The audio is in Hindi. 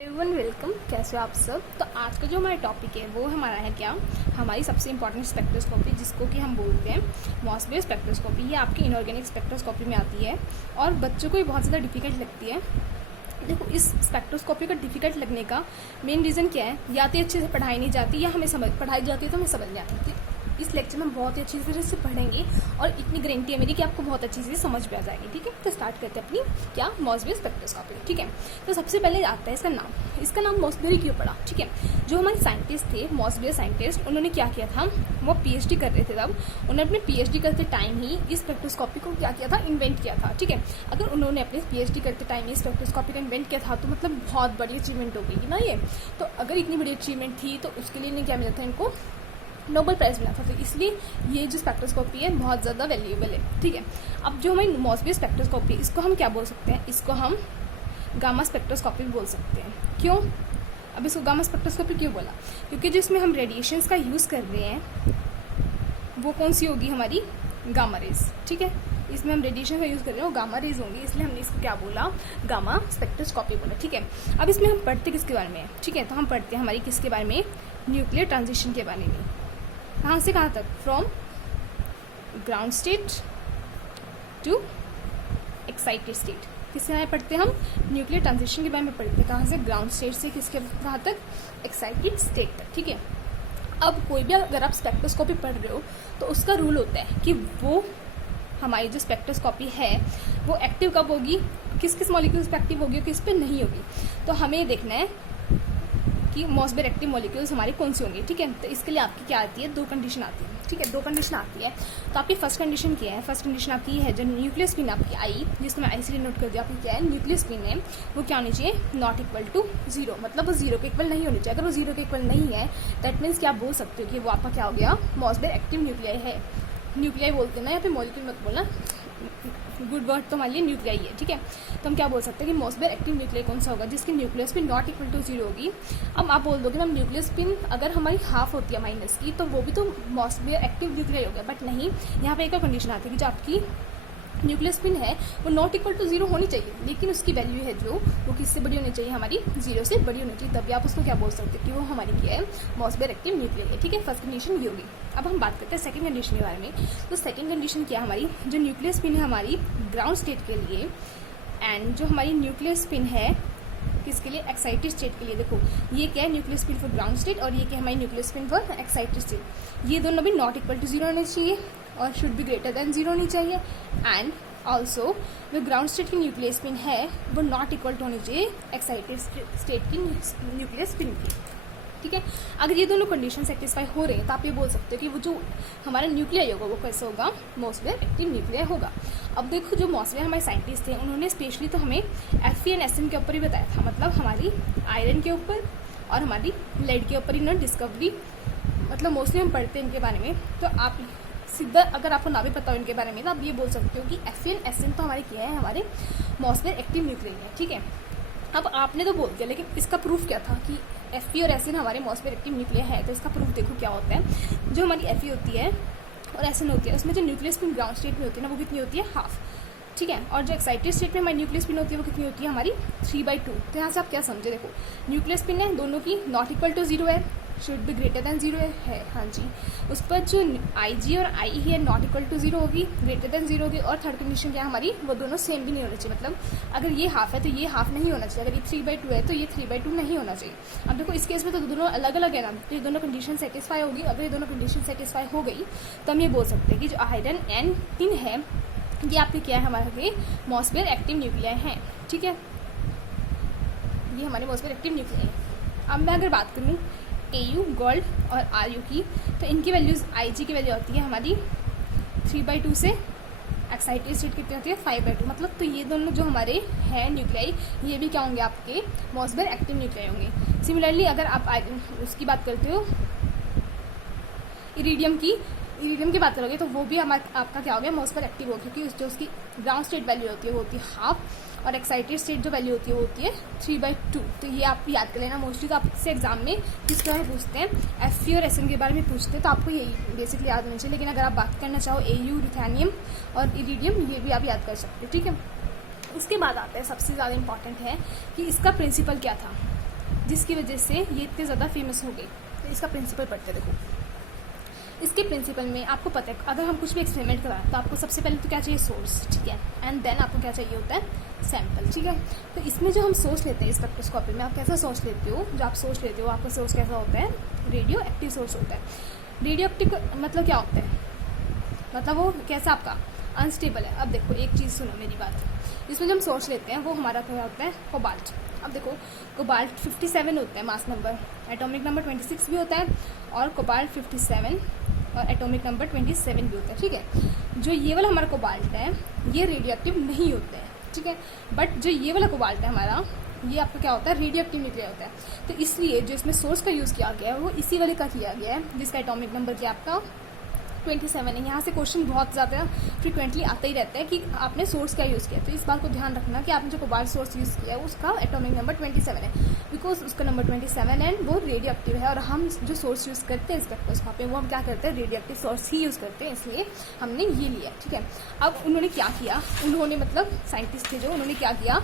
Everyone welcome. कैसे हो आप सब। तो आज का जो हमारा टॉपिक है वो हमारा है क्या, हमारी सबसे इंपॉर्टेंट स्पेक्ट्रोस्कोपी, जिसको कि हम बोलते हैं मॉसबे स्पेक्ट्रोस्कोपी। ये आपकी इनऑर्गेनिक स्पेक्ट्रोस्कोपी में आती है और बच्चों को ये बहुत ज़्यादा डिफिकल्ट लगती है। देखो, इस स्पेक्ट्रोस्कोपी का डिफिकल्ट लगने का मेन रीज़न क्या है, या तो अच्छे से पढ़ाई नहीं जाती या हमें पढ़ाई जाती है तो हमें समझ नहीं आती। इस लेक्चर में हम बहुत ही अच्छी तरह से पढ़ेंगे और इतनी गारंटी है मेरी कि आपको बहुत अच्छी से समझ में आ जाएगी। ठीक है, तो स्टार्ट करते हैं अपनी क्या मॉसबे स्पेक्ट्रोस्कोपी। ठीक है, तो सबसे पहले आता है इसका नाम मॉसबेरी क्यों पड़ा। ठीक है, जो हमारे साइंटिस्ट थे मॉसबे साइंटिस्ट, उन्होंने क्या किया था, वो पीएचडी कर रहे थे तब। उन्होंने अपने पीएचडी करते टाइम ही इस स्पेक्ट्रोस्कोपी को क्या किया था, इन्वेंट किया था। ठीक है, अगर उन्होंने अपने पीएचडी करते टाइम ही स्पेक्ट्रोस्कोपी को इन्वेंट किया था तो मतलब बहुत बड़ी अचीवमेंट हो गई ना ये। तो अगर इतनी बड़ी अचीवमेंट थी तो उसके लिए क्या मिला था, इनको नोबेल प्राइज़ मिला था। तो इसलिए ये जो स्पेक्ट्रोस्कोपी है बहुत ज़्यादा वैल्यूएबल है। ठीक है, अब जो हमारी मॉसबे स्पेक्ट्रोस्कोपी, इसको हम क्या बोल सकते हैं, इसको हम गामा स्पेक्ट्रोस्कोपी बोल सकते हैं। क्यों, अब इसको गामा स्पेक्ट्रोस्कोपी क्यों बोला, क्योंकि जो इसमें हम रेडिएशंस का यूज़ कर रहे हैं वो कौन सी होगी, हमारी गामा रेज। ठीक है, इसमें हम रेडिएशन का यूज़ कर रहे हैं वो गामा रेज होंगी, इसलिए हमने इसको क्या बोला, गामा स्पेक्ट्रोस्कोपी बोला। ठीक है, अब इसमें हम पढ़ते किसके बारे में, ठीक है, तो हम पढ़ते हैं हमारी किसके बारे में, न्यूक्लियर ट्रांजिशन के बारे में। कहाँ से कहाँ तक, from ground state to excited state. किसके बारे में पढ़ते हैं हम, न्यूक्लियर ट्रांजिशन के बारे में पढ़ते हैं। कहाँ से, ग्राउंड स्टेट से किसके कहाँ तक, एक्साइटेड स्टेट तक। ठीक है, अब कोई भी अगर आप स्पेक्ट्रोस्कोपी पढ़ रहे हो तो उसका रूल होता है कि वो हमारी जो स्पेक्ट्रोस्कोपी है वो एक्टिव कब होगी, किस किस मॉलिक्यूल्स पे एक्टिव होगी और किस पे नहीं होगी। तो हमें देखना है कि मॉसबे एक्टिव मॉलिक्यूल्स हमारी कौन सी होंगी। ठीक है, तो इसके लिए आपकी क्या आती है, दो कंडीशन आती है। ठीक है, दो कंडीशन आती है। तो आपकी फर्स्ट कंडीशन क्या है, फर्स्ट कंडीशन आपकी है जो न्यूक्लियर स्पिन आपकी आई, जिसको मैं इसलिए नोट कर दिया, आपकी क्या है, न्यूक्लियर स्पिन है वो क्या होनी चाहिए, नॉट इक्वल टू जीरो, मतलब वो जीरो के इक्वल नहीं होनी चाहिए। अगर वो जीरो के इक्वल नहीं है दैट मीन्स कि आप बोल सकते हो कि वो आपका क्या हो गया, मॉसबे एक्टिव न्यूक्लियाई है। न्यूक्लियाई बोलते हैं ना, या फिर मॉलिक्यूल मत बोलना, गुड वर्ड तो हमारे लिए न्यूक्लियाई है। ठीक है, तो हम क्या बोल सकते हैं कि मॉसबे एक्टिव न्यूक्लियाई कौन सा होगा, जिसकी nuclear spin not equal to zero होगी। अब आप बोल दोगे मैम न्यूक्लियर स्पिन अगर हमारी हाफ होती है माइनस की तो वो भी तो मॉसबे एक्टिव न्यूक्लियाई हो गया, बट नहीं, यहाँ पे एक और कंडीशन आती है कि जो आपकी न्यूक्लियर स्पिन है वो नॉट इक्वल टू जीरो होनी चाहिए, लेकिन उसकी वैल्यू है जो वो किससे बड़ी होनी चाहिए, हमारी जीरो से बड़ी होनी चाहिए, तभी आप उसको क्या बोल सकते हैं कि वो हमारी क्या है, मॉसबे एक्टिव न्यूक्लियर है। ठीक है, फर्स्ट कंडीशन ये होगी। अब हम बात करते हैं सेकंड कंडीशन के बारे में। तो सेकंड कंडीशन क्या है, हमारी जो न्यूक्लियर स्पिन है हमारी ग्राउंड स्टेट के लिए, एंड जो हमारी न्यूक्लियर स्पिन है किसके लिए, एक्साइटेड स्टेट के लिए। देखो ये क्या है, nuclear spin for ground state और ये क्या है, हमारी nuclear spin for excited state. ये दोनों भी नॉट इक्वल टू जीरो होने चाहिए और should be greater than zero होनी चाहिए। एंड ऑल्सो जो ग्राउंड स्टेट की न्यूक्लियर स्पिन है वो नॉट इक्वल टू होनी चाहिए एक्साइटेड स्टेट की न्यूक्लियर स्पिन की। ठीक है, अगर ये दोनों कंडीशन सेटिस्फाई हो रहे हैं तो आप ये बोल सकते हो कि वो जो हमारा न्यूक्लियाई होगा वो कैसे होगा, मॉसबे एक्टिव न्यूक्लियाई होगा। अब देखो जो मॉसबे हमारे साइंटिस्ट थे उन्होंने स्पेशली तो हमें Fe&Sn के ऊपर ही बताया था, मतलब हमारी आयरन के ऊपर और हमारी लेड के ऊपर इन्होंने डिस्कवरी, मतलब मोस्टली हम पढ़ते हैं इनके बारे में। तो आप सीधा अगर आपको ना भी पता हो इनके बारे में तो आप ये बोल सकते हो कि Fe&Sn तो हमारे क्या है, हमारे मॉसबे एक्टिव न्यूक्लियाई है। ठीक है, अब आपने तो बोल दिया, लेकिन इसका प्रूफ क्या था कि Fe और Sn हमारे मॉसबे एक्टिव न्यूक्लियाई है। तो इसका प्रूफ देखो क्या होता है, जो हमारी Fe होती है और Sn होती है उसमें जो न्यूक्लियर स्पिन ग्राउंड स्टेट में होती है ना वो कितनी होती है, हाफ। ठीक है, और जो एक्साइटेड स्टेट में हमारी न्यूक्लियर स्पिन होती है वो कितनी होती है, हमारी 3/2। तो यहाँ से आप क्या समझे, देखो न्यूक्लियर स्पिन है दोनों की नॉट इक्वल टू जीरो है, should be greater than zero है। हाँ जी, उस पर जो IG और IE है नॉट इक्वल टू जीरो होगी, ग्रेटर देन जीरो होगी। और थर्ड कंडीशन क्या है हमारी, वो दोनों सेम भी नहीं होना चाहिए, मतलब अगर ये हाफ है तो ये हाफ नहीं होना चाहिए, अगर ये 3/2 है तो ये 3/2 नहीं होना चाहिए। अब देखो इस केस में तो दोनों अलग अलग है ना, तो ये दोनों कंडीशन सेटिस्फाई होगी। अगर ये दोनों कंडीशन सेटिस्फाई हो गई तो हम ये बोल सकते हैं कि जो आयरन N3 है ये आपके क्या है, हमारे मॉसबे एक्टिव न्यूक्लियाई हैं। ठीक है, ये हमारे मॉसबे एक्टिव न्यूक्लियाई है। अब मैं अगर बात करूँ AU, गोल्ड और RU की, तो इनकी वैल्यूज़ IG की वैल्यू होती है हमारी 3/2 से एक्साइटेड स्टेट कितनी होती है 5/2, मतलब तो ये दोनों जो हमारे हैं न्यूक्लियाई ये भी क्या होंगे, आपके मॉसबे एक्टिव न्यूक्लियाई होंगे। सिमिलरली अगर आप उसकी बात करते हो इरिडियम की बात करोगे तो वो भी आपका क्या हो गया, मॉसबे एक्टिव होगा, क्योंकि जो उसकी ग्राउंड स्टेट वैल्यू होती है वो होती है हाफ और एक्साइटेड स्टेट जो वैल्यू होती है वो होती है 3/2। तो ये आप याद कर लेना, मोस्टली तो आपसे एग्जाम में किस तरह पूछते हैं, Fe और Sn के बारे में पूछते हैं, तो आपको यही बेसिकली याद होना चाहिए। लेकिन अगर आप बात करना चाहो AU, रुथेनियम और इरिडियम, ये भी आप याद कर सकते हो। ठीक है, उसके बाद आता है सबसे ज़्यादा इंपॉर्टेंट है कि इसका प्रिंसिपल क्या था। जिसकी वजह से ये इतने ज़्यादा फेमस हो गए। तो इसका प्रिंसिपल पढ़ते देखो। इसके प्रिंसिपल में आपको पता है अगर हम कुछ भी एक्सपेरिमेंट कराएं तो आपको सबसे पहले तो क्या चाहिए, सोर्स, ठीक है, एंड देन आपको क्या चाहिए होता है, सैंपल, ठीक है। तो इसमें जो हम सोर्स लेते हैं स्पेक्ट्रोस्कोपी में, आप कैसा सोर्स लेते हो, जो आप सोर्स लेते हो आपका सोर्स कैसा होता है, रेडियो एक्टिव सोर्स होता है। रेडियो एक्टिव मतलब क्या होता है, मतलब वो कैसा आपका अनस्टेबल है। अब देखो एक चीज़ सुनो मेरी बात, इसमें जो हम सोर्स लेते हैं वो हमारा क्या होता है, कोबाल्ट। अब देखो कोबाल्ट 57 होता है मास नंबर, एटॉमिक नंबर 26 भी होता है, और कोबाल्ट 57 और एटॉमिक नंबर 27 भी होता है, ठीक है। जो ये वाला हमारा कोबाल्ट है ये रेडियो एक्टिव नहीं होता है, ठीक है, बट जो ये वाला कोबाल्ट है हमारा, ये आपका क्या होता है, रेडियो एक्टिव न्यूक्लियर होता है। तो इसलिए जो इसमें सोर्स का यूज़ किया गया है वो इसी वाले का किया गया है, जिसका एटॉमिक नंबर क्या आपका 27 है। यहाँ से क्वेश्चन बहुत ज़्यादा फ्रिक्वेंटली आता ही रहता है कि आपने सोर्स क्या यूज़ किया। तो इस बात को ध्यान रखना कि आपने जो कोबाल्ट सोर्स यूज़ किया है उसका एटॉमिक नंबर 27 है, बिकॉज उसका नंबर 27 है, वो रेडियो एक्टिव है। और हम जो सोर्स यूज़ करते हैं स्पेक्ट्रोस्कोपी में वो हम क्या करते हैं, रेडियो एक्टिव सोर्स ही यूज़ करते हैं, इसलिए हमने ये लिया, ठीक है। अब उन्होंने क्या किया, उन्होंने मतलब साइंटिस्ट थे जो, उन्होंने क्या किया,